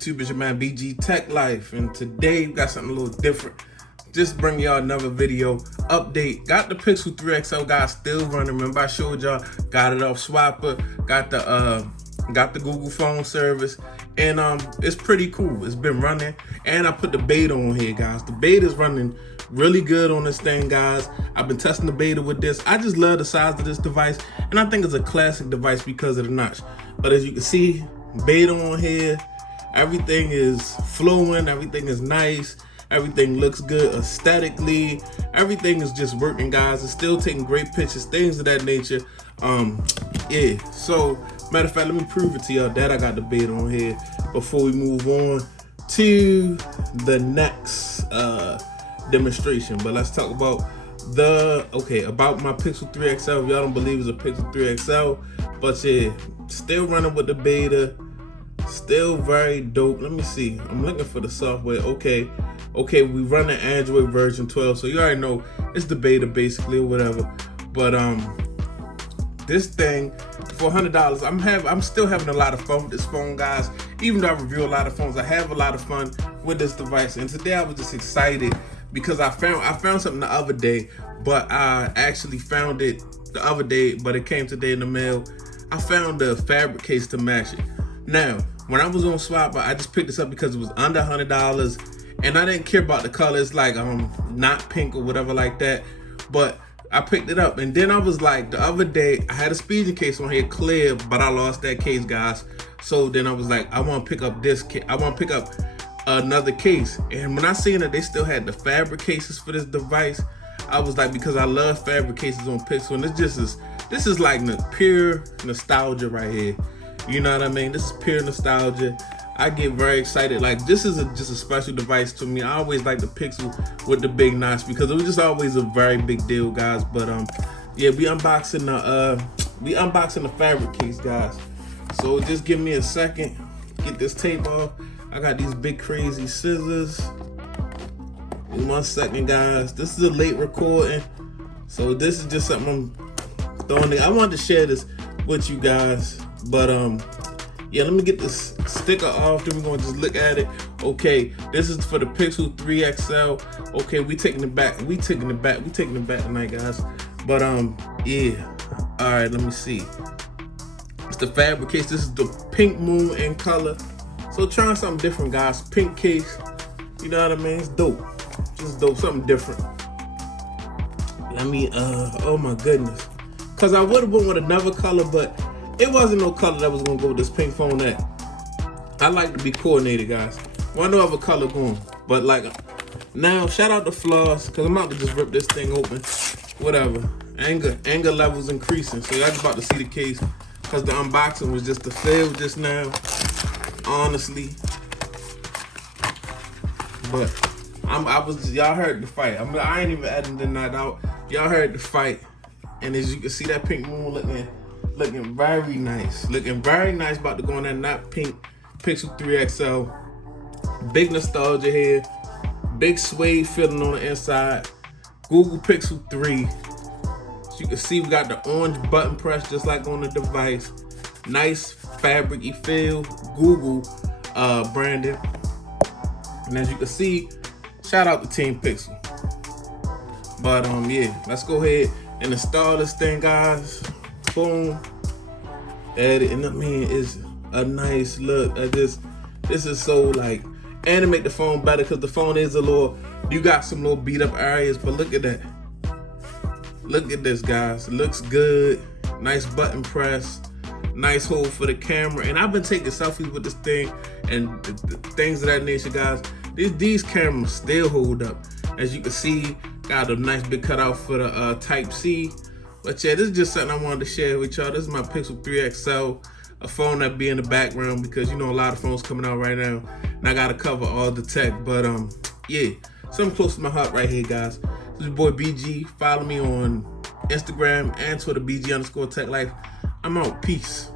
YouTube? It's your man BG Tech Life, and today we got something a little different. Just bring y'all another video update. Got the Pixel 3 XL guys still running. Remember I showed y'all, got it off Swapper, got the Google phone service, and it's pretty cool. It's been running, and I put the beta on here, guys. The beta is running really good on this thing, guys. I've been testing the beta with this. I just love the size of this device, and I think it's a classic device because of the notch. But as you can see, beta on here, everything is flowing, everything is nice, everything looks good aesthetically, everything is just working, guys. It's still taking great pictures, things of that nature. Yeah, so matter of fact, let me prove it to y'all that I got the beta on here before we move on to the next demonstration. But let's talk about about my Pixel 3 XL. If y'all don't believe it's a Pixel 3 XL, but yeah, still running with the beta, still very dope. Let me see, I'm looking for the software. Okay, we run the Android version 12, so you already know it's the beta basically, or whatever. But this thing for $100, I'm still having a lot of fun with this phone, guys. Even though I review a lot of phones, I have a lot of fun with this device. And today I was just excited because I found something the other day, but I actually found it the other day, but it came today in the mail. I found the fabric case to match it. Now, when I was on Swapper, I just picked this up because it was under $100, and I didn't care about the color. It's like not pink or whatever like that, but I picked it up. And then I was like, the other day I had a speeding case on here clear, but I lost that case, guys. So then I was like, I want to pick up this case. I want to pick up another case. And when I seen that they still had the fabric cases for this device, I was like, because I love fabric cases on Pixel, and this is like pure nostalgia right here. You know what I mean? This is pure nostalgia. I get very excited. Like, this is just a special device to me. I always like the Pixel with the big notch because it was just always a very big deal, guys. But yeah, we unboxing the fabric case, guys. So just give me a second, get this tape off. I got these big crazy scissors. In 1 second, guys. This is a late recording, so this is just something I'm throwing in. I wanted to share this with you guys, but yeah, let me get this sticker off, then we're gonna just look at it. Okay, this is for the Pixel 3 XL. Okay, we taking it back tonight, guys. But yeah, all right, let me see. It's the fabric case. This is the pink moon in color, so trying something different, guys. Pink case, you know what I mean? It's dope. Just dope, something different. Let me oh my goodness, because I would have went with another color, but it wasn't no color that was gonna go with this pink phone. That I like to be coordinated, guys. Well, I know I have a color going, but like now, shout out to Floss, because I'm about to just rip this thing open. Whatever, anger levels increasing, so y'all just about to see the case, because the unboxing was just a fail just now, honestly. But y'all heard the fight. I ain't even editing the night out. Y'all heard the fight, and as you can see, that pink moon looking very nice. About to go on that not pink Pixel 3 XL. Big nostalgia here. Big suede feeling on the inside. Google Pixel 3. As you can see, we got the orange button press just like on the device. Nice fabric-y feel. Google branding. And as you can see, shout out to Team Pixel. But yeah, let's go ahead and install this thing, guys. Boom. Edit, and I mean, it's a nice look. This is so like animate the phone better, because the phone is a little, you got some little beat up areas, but look at that. Look at this, guys. It looks good. Nice button press. Nice hold for the camera. And I've been taking selfies with this thing and the things of that nature, guys. These cameras still hold up. As you can see, got a nice big cutout for the Type-C. But yeah, this is just something I wanted to share with y'all. This is my Pixel 3 XL, a phone that be in the background because you know a lot of phones coming out right now, and I gotta cover all the tech. But yeah, something close to my heart right here, guys. This is your boy BG. Follow me on Instagram and Twitter, BG_TechLife. I'm out. Peace.